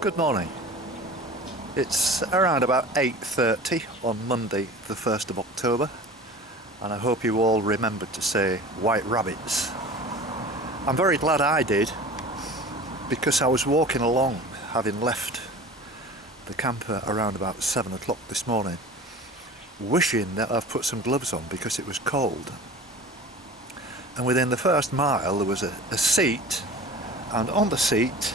Good morning. It's around about 8:30 on Monday the 1st of October, and I hope you all remembered to say white rabbits. I'm very glad I did, because I was walking along having left the camper around about 7 o'clock this morning, wishing that I've put some gloves on because it was cold. And within the first mile there was a seat, and on the seat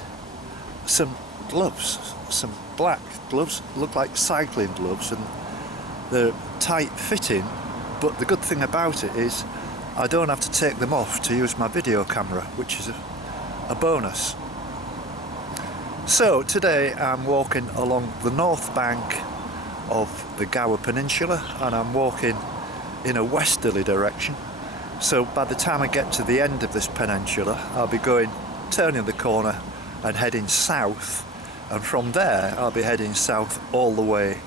some gloves, some black gloves, look like cycling gloves, and they're tight fitting, but the good thing about it is I don't have to take them off to use my video camera, which is a bonus. So today I'm walking along the north bank of the Gower Peninsula, and I'm walking in a westerly direction. So by the time I get to the end of this peninsula, I'll be turning the corner and heading south, and from there I'll be heading south all the way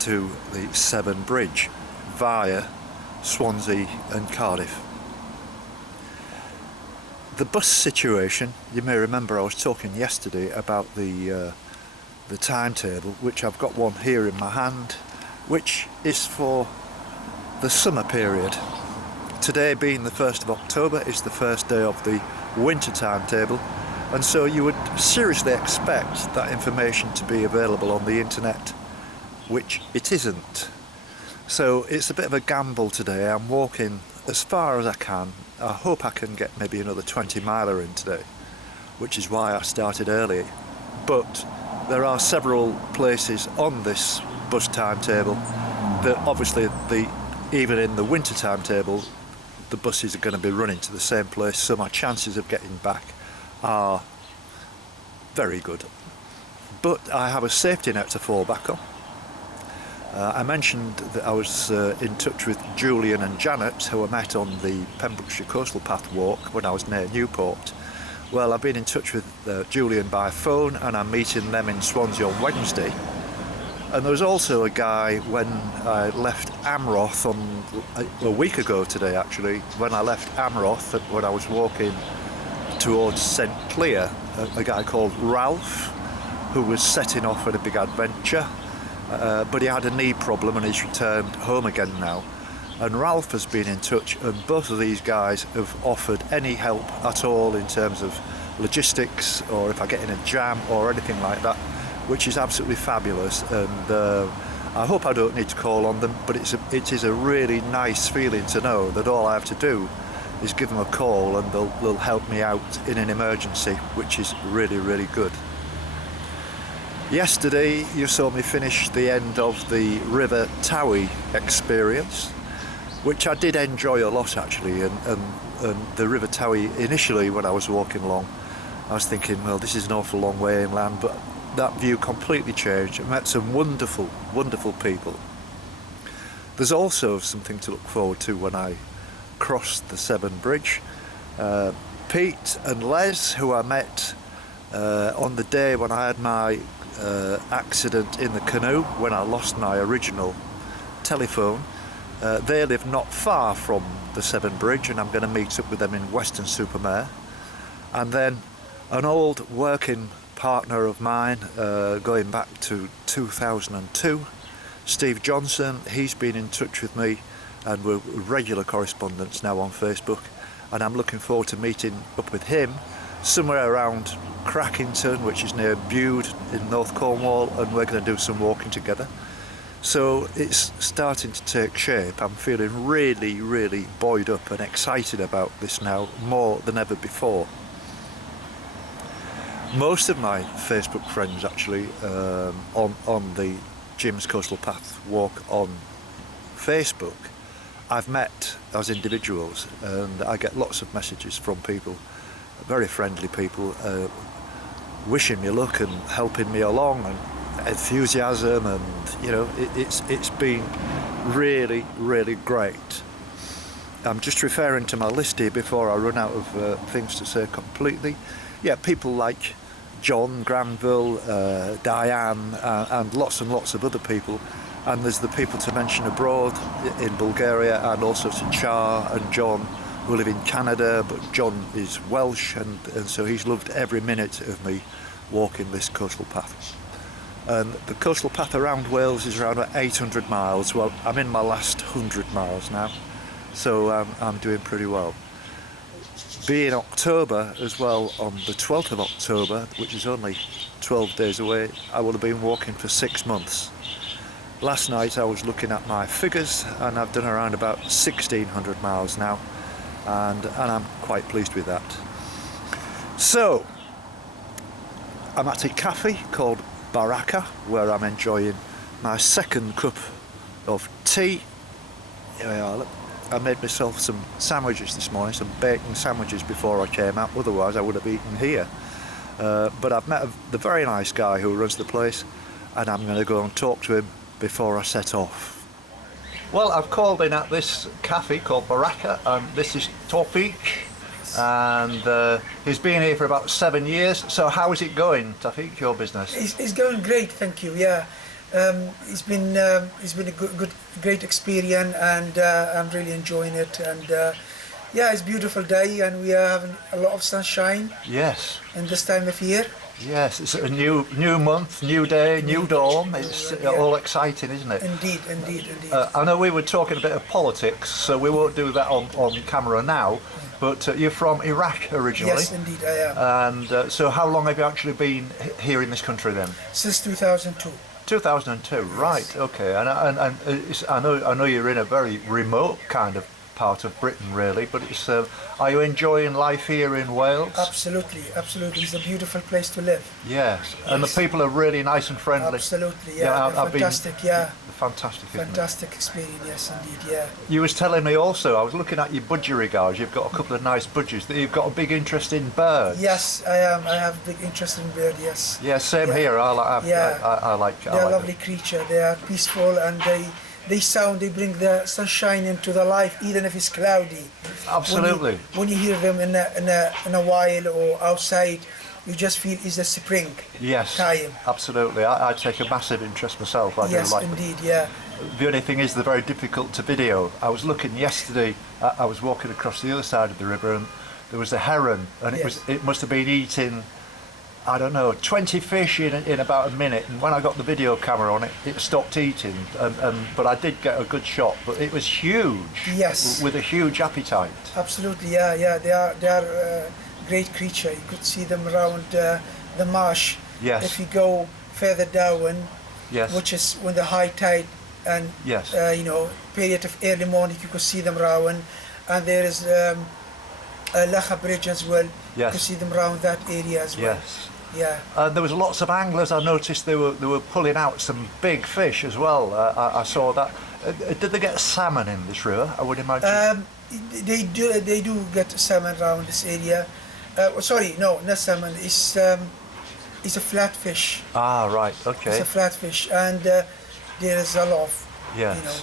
to the Severn Bridge via Swansea and Cardiff. The bus situation, you may remember I was talking yesterday about the timetable, which I've got one here in my hand, which is for the summer period. Today being the 1st of October is the first day of the winter timetable, and so you would seriously expect that information to be available on the internet, which it isn't. So it's a bit of a gamble today. I'm walking as far as I can. I hope I can get maybe another 20-miler in today, which is why I started early. But there are several places on this bus timetable that obviously even in the winter timetable the buses are going to be running to the same place, so my chances of getting back are very good. But I have a safety net to fall back on. I mentioned that I was in touch with Julian and Janet, who I met on the Pembrokeshire Coastal Path walk when I was near Newport. Well, I've been in touch with Julian by phone, and I'm meeting them in Swansea on Wednesday. And there was also a guy when I left Amroth a week ago today, actually, when I left Amroth, when I was walking towards St Clear, a guy called Ralph, who was setting off on a big adventure, but he had a knee problem and he's returned home again now. And Ralph has been in touch, and both of these guys have offered any help at all in terms of logistics, or if I get in a jam or anything like that, which is absolutely fabulous. And I hope I don't need to call on them, but it is a really nice feeling to know that all I have to do is give them a call and they'll help me out in an emergency, which is really, really good. Yesterday you saw me finish the end of the River Towie experience, which I did enjoy a lot actually, and the River Towie, initially when I was walking along I was thinking, well, this is an awful long way inland, but that view completely changed. I met some wonderful, wonderful people. There's also something to look forward to when I crossed the Severn Bridge. Pete and Les, who I met on the day when I had my accident in the canoe, when I lost my original telephone, they live not far from the Severn Bridge, and I'm going to meet up with them in Weston-super-Mare. And then an old working partner of mine, going back to 2002, Steve Johnson, he's been in touch with me, and we're regular correspondents now on Facebook, and I'm looking forward to meeting up with him somewhere around Crackington, which is near Bude in North Cornwall, and we're going to do some walking together. So it's starting to take shape. I'm feeling really, really buoyed up and excited about this now, more than ever before. Most of my Facebook friends actually on the Jim's Coastal Path walk on Facebook, I've met as individuals, and I get lots of messages from people, very friendly people, wishing me luck and helping me along, and enthusiasm, and it's been really, really great. I'm just referring to my list here before I run out of things to say completely. Yeah, people like John Granville, Diane, and lots of other people. And there's the people to mention abroad in Bulgaria, and also to Char and John, who live in Canada, but John is Welsh, and so he's loved every minute of me walking this coastal path. And the coastal path around Wales is around 800 miles. Well, I'm in my last 100 miles now, so I'm doing pretty well. Being October as well, on the 12th of October, which is only 12 days away, I will have been walking for 6 months. Last night I was looking at my figures and I've done around about 1600 miles now, and I'm quite pleased with that. So, I'm at a cafe called Baraka, where I'm enjoying my second cup of tea. Here we are, look. I made myself some sandwiches this morning, some bacon sandwiches before I came out, otherwise I would have eaten here. But I've met the very nice guy who runs the place, and I'm going to go and talk to him before I set off. Well, I've called in at this cafe called Baraka, and this is Tawfiq, and he's been here for about 7 years. So how is it going, Tawfiq, your business? It's going great, thank you. Yeah, it's been a great experience, and I'm really enjoying it. And yeah, it's a beautiful day, and we are having a lot of sunshine. Yes. In this time of year. Yes, it's a new month, new day, new dawn. It's all exciting, isn't it? Indeed, indeed, indeed. I know we were talking a bit of politics, so we won't do that on camera now. But you're from Iraq originally. Yes, indeed, I am. And so how long have you actually been here in this country then? Since 2002. 2002, right? Okay. And I know you're in a very remote kind of part of Britain, really. But it's are you enjoying life here in Wales? Absolutely, absolutely. It's a beautiful place to live. Yes, and the people are really nice and friendly. Absolutely, yeah. Fantastic, yeah. Fantastic. Fantastic experience, yes, indeed, yeah. You was telling me also, I was looking at your budgery guys, you've got a couple of nice budgies, that you've got a big interest in birds. Yes, I am. I have a big interest in birds, yes. Yeah, same here. I like. They're a lovely creature. They are peaceful, and they bring the sunshine into the life, even if it's cloudy. Absolutely. When you hear them in a while or outside, you just feel it's a spring. Yes, time. Absolutely. I take a massive interest myself. I yes, do like indeed, them. yeah. The only thing is they're very difficult to video. I was looking yesterday. I was walking across the other side of the river, and there was a heron, and it must have been eating, I don't know, 20 fish in about a minute, and when I got the video camera on it, it stopped eating, but I did get a good shot, but it was huge. Yes. With a huge appetite. Absolutely, yeah. They are great creature. You could see them around the marsh. Yes. If you go further down, yes, which is when the high tide and yes, period of early morning, you could see them around, and there is a Lacha Bridge as well. Yes. You could see them around that area as well. Yes. Yeah. There was lots of anglers. I noticed they were pulling out some big fish as well. I saw that. Did they get salmon in this river? I would imagine. They do get salmon around this area. Sorry, no, not salmon. It's a flatfish. Ah, right. Okay. It's a flatfish, and there is a lot of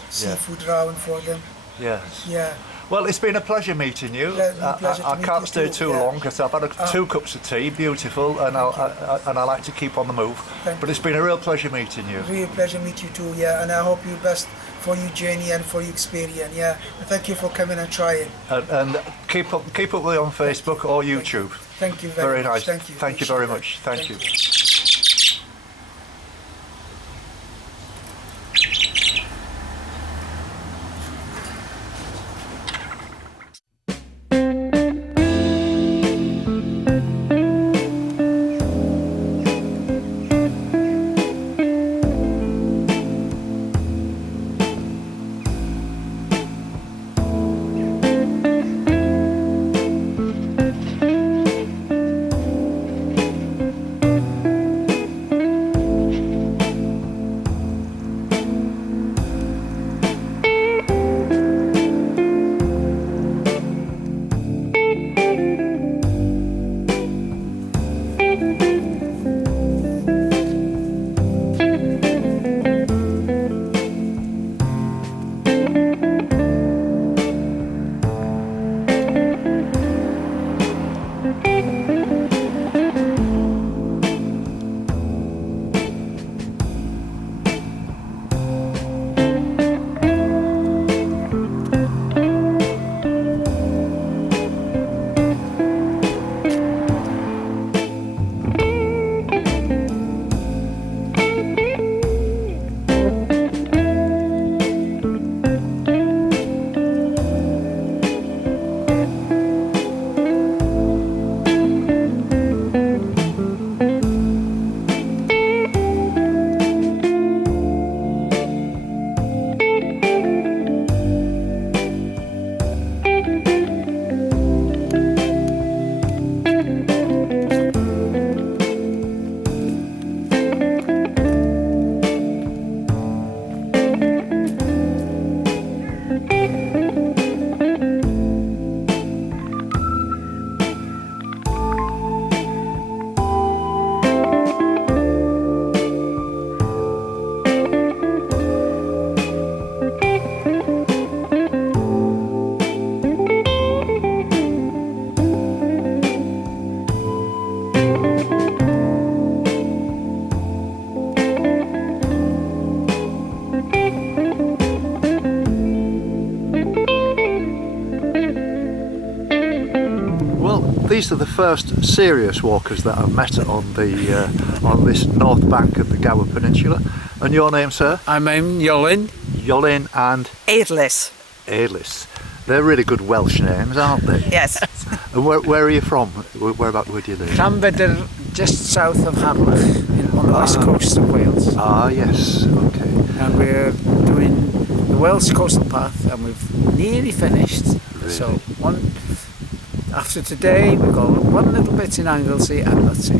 seafood around for them. Yes. Yeah. Well, it's been a pleasure meeting you. I can't stay too long because I've had 2 cups of tea, beautiful, and I like to keep on the move. But it's been a real pleasure meeting you. Real pleasure meet you too, yeah. And I hope you best for your journey and for your experience, yeah. And thank you for coming and trying. And keep up with me on Facebook or YouTube. Thank you very much. Nice. Thank you. Thank you very much. Thank you. these are the first serious walkers that I've met on this north bank of the Gower Peninsula. And your name, sir? I'm Iolin. Iolin and Eidlis. Eidlis. They're really good Welsh names, aren't they? Yes. And where are you from? Where do you live? Llanmadoc, just south of Harlech, on the west coast of Wales. Ah, yes. Okay. And we're doing the Welsh Coastal Path, and we've nearly finished. Really? So after today, we've got one little bit in Anglesey, and that's it.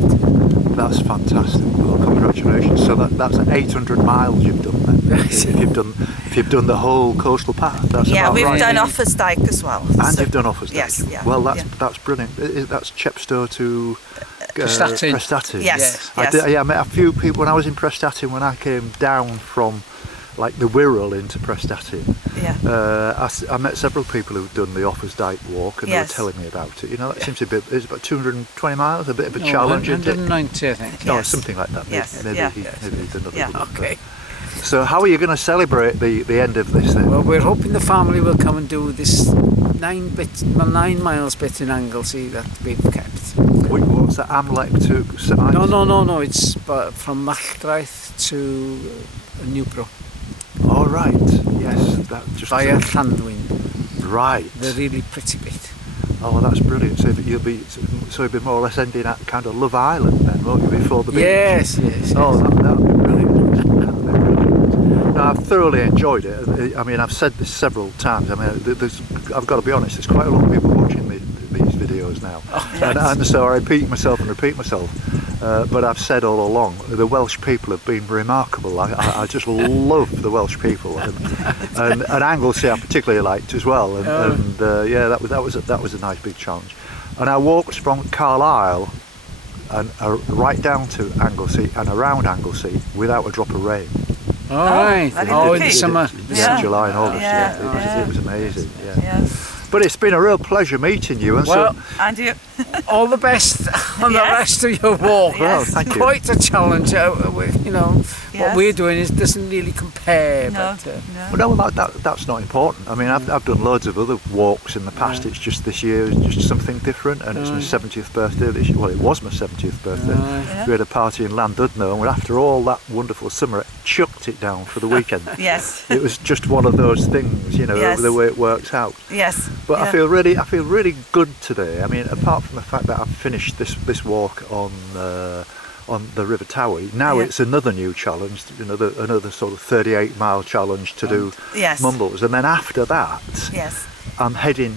That's fantastic. Well, congratulations. So that's 800 miles you've done then. if you've done the whole coastal path, that's Yeah, about we've right. done Offers Dyke as well. And so- you've done Offers Dyke. Yes, yeah. Well, that's brilliant. That's Chepstow to Prestatyn. Prestatyn. Yes, I met a few people when I was in Prestatyn. When I came down from like the Wirral into Prestatyn, Yeah. I met several people who'd done the Offers Dyke walk, and Yes. they were telling me about it. You know, that seems to be it's about 220 miles, a bit of a challenge, isn't it? 190, I think. No, Yes. something like that. Yes, Maybe yeah. he's done Yeah. another one. Okay. So how are you going to celebrate the end of this then? Well, we're hoping the family will come and do this 9 miles bit in Anglesey that we've kept. What's that, Amlech to St Ives? No, it's from Malldraeth to Newbro Oh right, yes, that just via Llanwyn, right. the really pretty bit. Oh, that's brilliant. So you'll be more or less ending at kind of Love Island then, won't you, before the beach? Yes. Oh, that'd be brilliant. That'd be brilliant. No, I've thoroughly enjoyed it. I mean, I've said this several times. I mean, I've got to be honest. There's quite a lot of people watching these videos now, and so I repeat myself. But I've said all along, the Welsh people have been remarkable. I just love the Welsh people, and Anglesey I particularly liked as well. Yeah, that was a nice big challenge. And I walked from Carlisle and right down to Anglesey and around Anglesey without a drop of rain. All right. that is Oh, the in the key. summer. Yeah. July and August. Yeah, Yeah, it was amazing. Yeah. Yes. But it's been a real pleasure meeting you. And Well, And you. all the best on the Yes. rest of your walk. Well, thank you. Quite a challenge. What Yes. we're doing doesn't really compare. No, But, Well, no, that's not important. I mean, I've done loads of other walks in the past. Yeah. It's just this year is just something different, and it's my 70th birthday this year. Well, it was my 70th birthday. Yeah. We had a party in Llandudno, and after all that wonderful summer, it chucked it down for the weekend. Yes. It was just one of those things, Yes. the way it works out. Yes. But yeah. I feel really good today. I mean, apart from the fact that I've finished this walk on the River Towie, now Yeah. it's another new challenge, another sort of 38-mile challenge to do Yes. Mumbles, and then after that, Yes. I'm heading,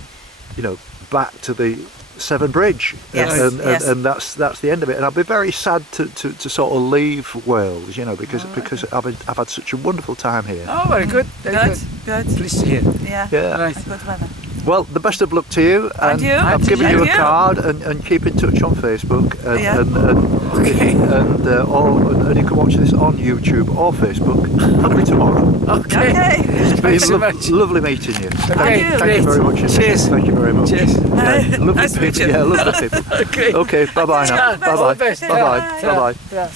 back to the Severn Bridge, Yes, and yes. that's the end of it. And I'll be very sad to sort of leave Wales, because I've had such a wonderful time here. Oh, very good. Very Good. good. Good. Pleased to hear. Yeah. Yeah. Right. Good weather. Well, the best of luck to you, And you. I've And given you. you a And you. card, and keep in touch on Facebook, and Yeah. Okay. and you can watch this on YouTube or Facebook probably tomorrow. Okay. Okay. It's Thanks so been much. lovely meeting you. Okay, you. Thank you very much. indeed. Cheers. Thank you very much. Cheers. Yeah, lovely Nice to meet people. you. Yeah, lovely people. Okay. Okay. Bye bye now. Yeah, Bye all bye. the best. Bye bye. Bye. Bye bye. Yeah.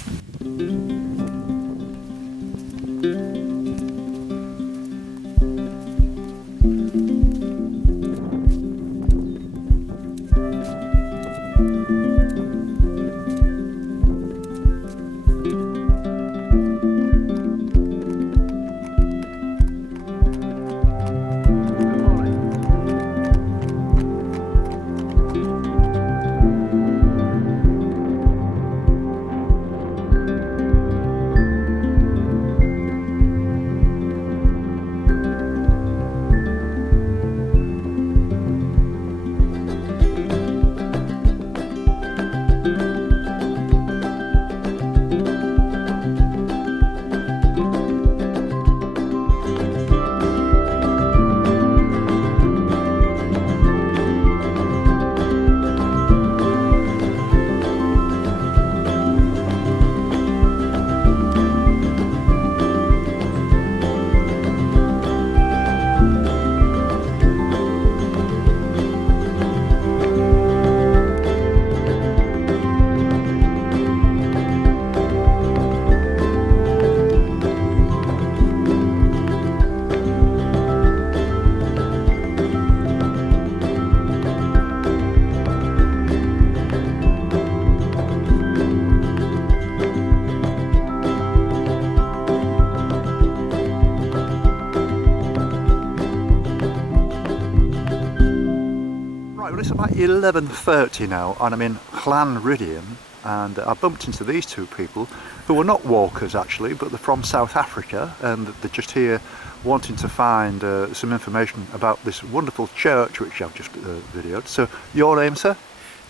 11:30 now, and I'm in Llanmadoc, and I bumped into these two people who are not walkers actually, but they're from South Africa, and they're just here wanting to find some information about this wonderful church which I've just videoed. So, your name, sir?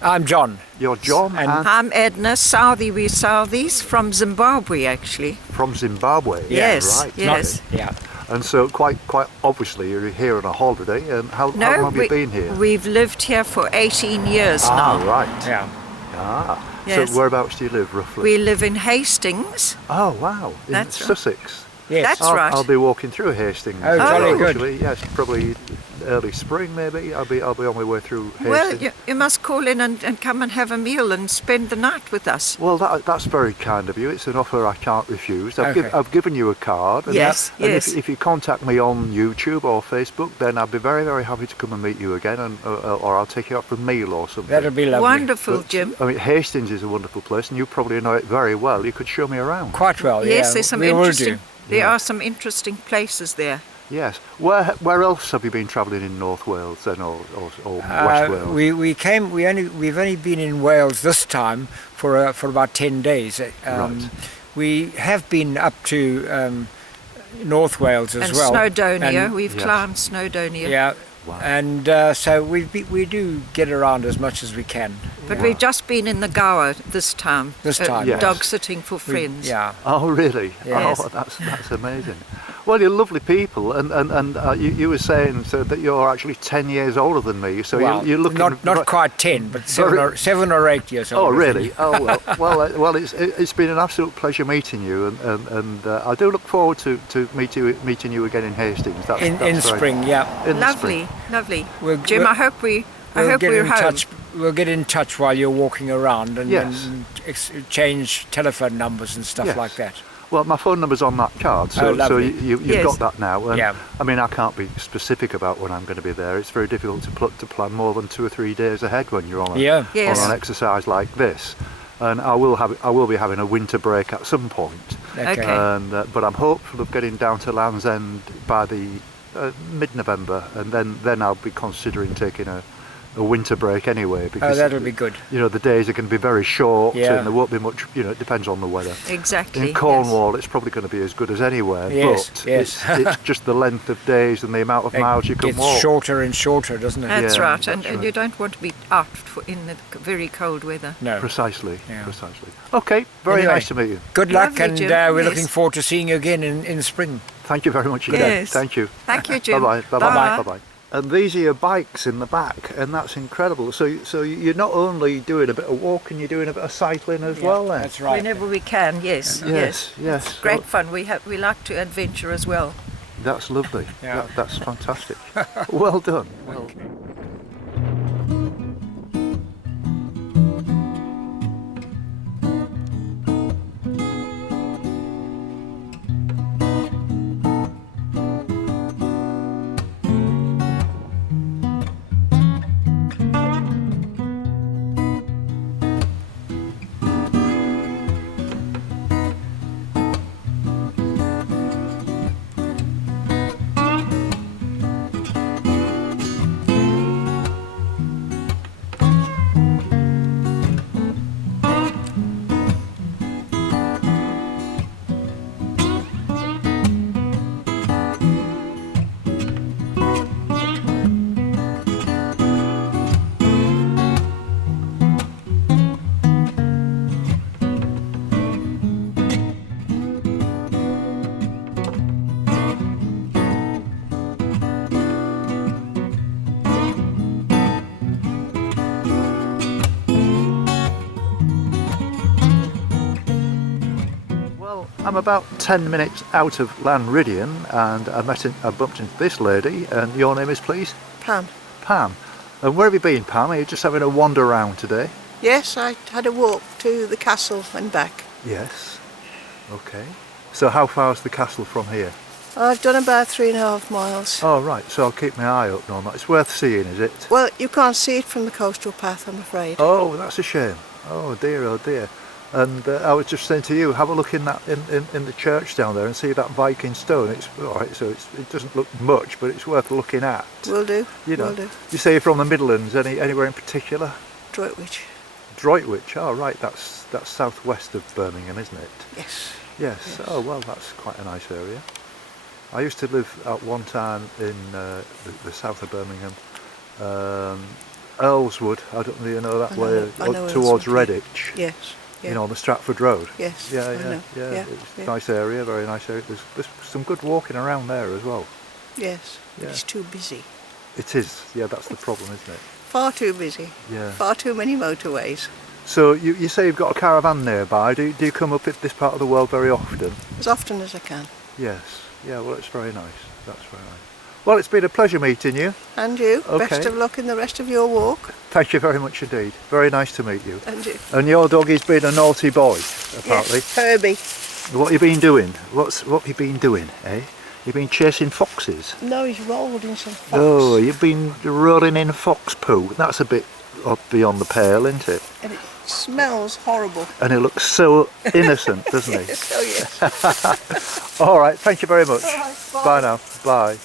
I'm John. You're John, and I'm Edna, we're Southies from Zimbabwe actually. from Zimbabwe. Yes, Right. yes. Yeah. And so, quite obviously, you're here on a holiday. And how long have you been here? We've lived here for 18 years now. Right. Yeah. Ah. Yes. So, whereabouts do you live roughly? We live in Hastings. Oh wow, in That's right. Sussex. Yes. That's I'll, right. I'll be walking through Hastings. Oh, jolly good. Usually, yes, probably early spring maybe. I'll be on my way through Hastings. Well, you must call in and come and have a meal and spend the night with us. Well, that's very kind of you. It's an offer I can't refuse. Okay. I've given you a card. And, Yes, and yes. if you contact me on YouTube or Facebook, then I'll be very, very happy to come and meet you again, and or I'll take you out for a meal or something. That'll be lovely. Wonderful, But, Jim. I mean, Hastings is a wonderful place, and you probably know it very well. You could show me around. Quite well, yeah. Yes, there's some we will interesting. do. There are some interesting places there. Yes. Where else have you been travelling in North Wales then, or West Wales? We've only been in Wales this time for about 10 days. Right. We have been up to North Wales as And well. Snowdonia. And- We've Yes. climbed Snowdonia. Yeah. Wow. And so we do get around as much as we can. But we've just been in the Gower this time. This time, yes. Dog sitting for We- friends. yeah. Oh really? Yes. Oh, that's amazing. Well, you're lovely people, and you were saying so that you're actually 10 years older than me. So Well, you're looking not quite 10, but seven or 8 years Oh older than really? you. Oh well. It's been an absolute pleasure meeting you, and I do look forward to meeting you again in Hastings. That's In very- spring, yeah. in the spring. Lovely. We'll- Jim, we'll- I hope we're in home. touch. We'll get in touch while you're walking around and, Yes. and exchange telephone numbers and stuff Yes. like that. Well, my phone number's on that card, Oh, so lovely. you've Yes. got that now. And Yeah. I mean, I can't be specific about when I'm going to be there. It's very difficult to plan more than 2 or 3 days ahead when you're on Yeah. Yes. on an exercise like this. And I will be having a winter break at some point. Okay. And but I'm hopeful of getting down to Land's End by the mid-November, and then I'll be considering taking a winter break anyway, Oh, because that'll be good. you know the days are going to be very short, Yeah. and there won't be much. You know, it depends on the weather. Exactly. In Cornwall, it's probably going to be as good as anywhere, Yes, but yes. it's just the length of days and the amount of miles you can It's walk. shorter and shorter, doesn't it? That's Yeah, right. that's And right. you don't want to be out in the very cold weather. No. Precisely, Yeah. precisely. Okay, very Anyway. nice to meet you. Good luck, Lovely, and Jim. we're Yes. looking forward to seeing you again in spring. Thank you very much again. Yes. Thank you. Thank you, Jim. Bye bye. Bye. Bye bye. And these are your bikes in the back, and that's incredible. So you're not only doing a bit of walking, you're doing a bit of cycling as well. Then. That's right. Whenever we can, yes. Yes. Great fun. We like to adventure as well. That's lovely. Yeah. That's fantastic. Well done. Well. I'm about 10 minutes out of Llanmadoc, and I bumped into this lady. And your name is, please? Pam. Pam. And where have you been, Pam? Are you just having a wander around today? Yes, I had a walk to the castle and back. Yes. Okay. So how far is the castle from here? I've done about 3.5 miles. Oh right, so I'll keep my eye open on that. It's worth seeing, is it? Well, you can't see it from the coastal path, I'm afraid. Oh, that's a shame. Oh dear, oh dear. And I was just saying to you, have a look in that in the church down there and see that Viking stone. It's all right, so it doesn't look much, but it's worth looking at. Will do. You know, Will do. you say you're from the Midlands. Anywhere in particular? Droitwich. Droitwich. Oh, right. That's southwest of Birmingham, isn't it? Yes. Yes. Oh well, that's quite a nice area. I used to live at one time in the south of Birmingham. Earlswood, I don't know, you know that way, I know towards Earlswood, Redditch. Yes. Yeah. You know, on the Stratford Road. Yes. Yeah, I yeah, know. yeah. It's a nice area, very nice area. There's some good walking around there as well. Yes. But Yeah. it's too busy. It is. Yeah, that's the problem, isn't it? Far too busy. Yeah. Far too many motorways. So you say you've got a caravan nearby. Do you come up at this part of the world very often? As often as I can. Yes. Yeah. Well, it's very nice. That's very nice. Well, it's been a pleasure meeting you. And you. Okay. Best of luck in the rest of your walk. Thank you very much indeed. Very nice to meet you. And you. And your doggy's been a naughty boy, apparently. Yes, Herbie. What you been doing? What you been doing, eh? You been chasing foxes? No, he's rolled in some fox. Oh, you've been rolling in fox poo. That's a bit up beyond the pale, isn't it? And it smells horrible. And he looks so innocent, doesn't he? Yes, oh yes. All right, thank you very much. All right, bye. Bye now. Bye.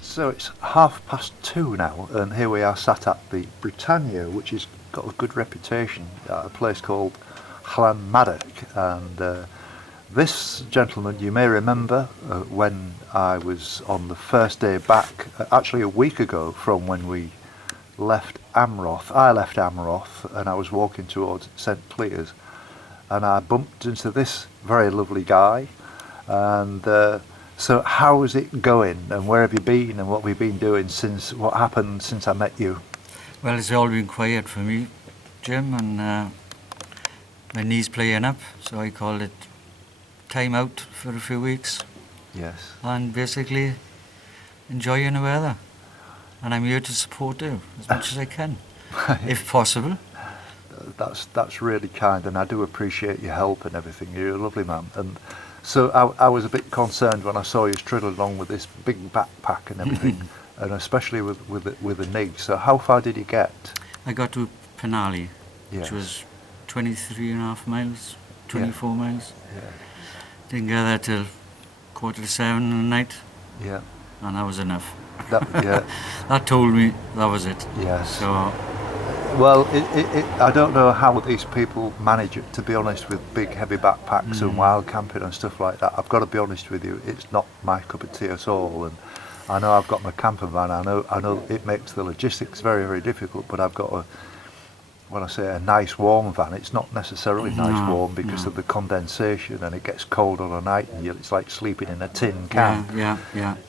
So it's 2:30 now, and here we are sat at the Britannia, which has got a good reputation at a place called Llanmadoc. And this gentleman, you may remember, when I was on the first day back, actually a week ago from when we left Amroth. I left Amroth and I was walking towards St Clears, and I bumped into this very lovely guy. And so how is it going, and where have you been, and what have you been doing since, what happened since I met you? Well, it's all been quiet for me, Jim, and my knee's playing up, so I called it time out for a few weeks. Yes. And basically enjoying the weather. And I'm here to support you as much as I can, if possible. That's really kind, and I do appreciate your help and everything. You're a lovely man. And so I was a bit concerned when I saw you struggling along with this big backpack and everything, and especially with the nig. So how far did you get? I got to Penally, Yes. which was 23.5 miles, 24 miles. Yeah. Didn't get there till 7:15 in the night, Yeah. and that was enough. Yeah. That told me that was it. Yes. So, Well, I don't know how these people manage it, to be honest, with big heavy backpacks and wild camping and stuff like that. I've got to be honest with you, it's not my cup of tea at all. And I know I've got my camper van. I know it makes the logistics very, very difficult. But I've got when I say a nice warm van, it's not necessarily nice warm because of the condensation, and it gets cold on a night, and it's like sleeping in a tin can. yeah.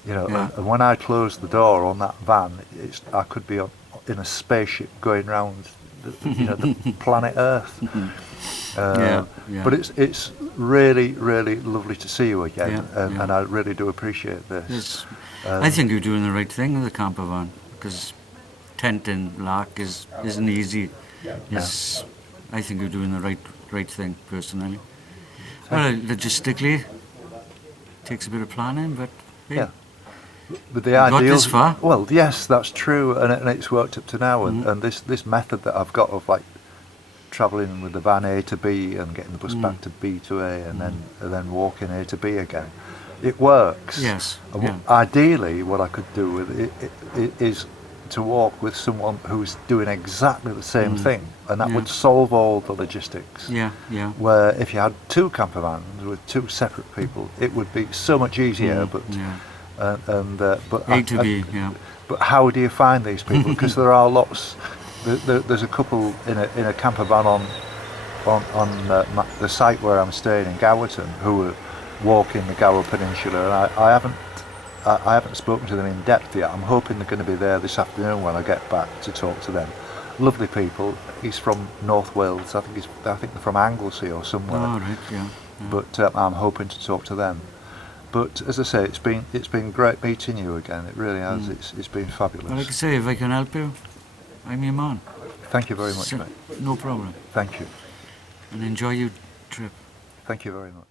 You know, Yeah. and when I close the door on that van, I could be in a spaceship going round, the planet Earth. Yeah. But it's really, really lovely to see you again, Yeah, and I really do appreciate this. Yes. I think you're doing the right thing with the camper van, because tenting lark isn't easy. Yes, I think you're doing the right thing personally. Well, logistically, takes a bit of planning, but hey, Yeah. But the got ideal, this far. well, yes, that's true, and it's worked up to now. And this method that I've got of like travelling with the van A to B and getting the bus back to B to A, and then walking A to B again, it works. Yes. And Yeah. Ideally, what I could do with it is to walk with someone who's doing exactly the same thing, and that would solve all the logistics. Yeah. Where if you had two camper vans with two separate people, it would be so much easier. But but A to B. Yeah. but how do you find these people? Because there are lots. There's a couple in a camper van on the site where I'm staying in Gowerton who are walking the Gower Peninsula, and I haven't spoken to them in depth yet. I'm hoping they're going to be there this afternoon when I get back to talk to them. Lovely people. He's from North Wales. I think they're from Anglesey or somewhere. Oh, right. Yeah. But I'm hoping to talk to them. But as I say, it's been great meeting you again. It really has. It's been fabulous. Well, like I say, if I can help you, I'm your man. Thank you very much, So, mate. no problem. Thank you. And enjoy your trip. Thank you very much.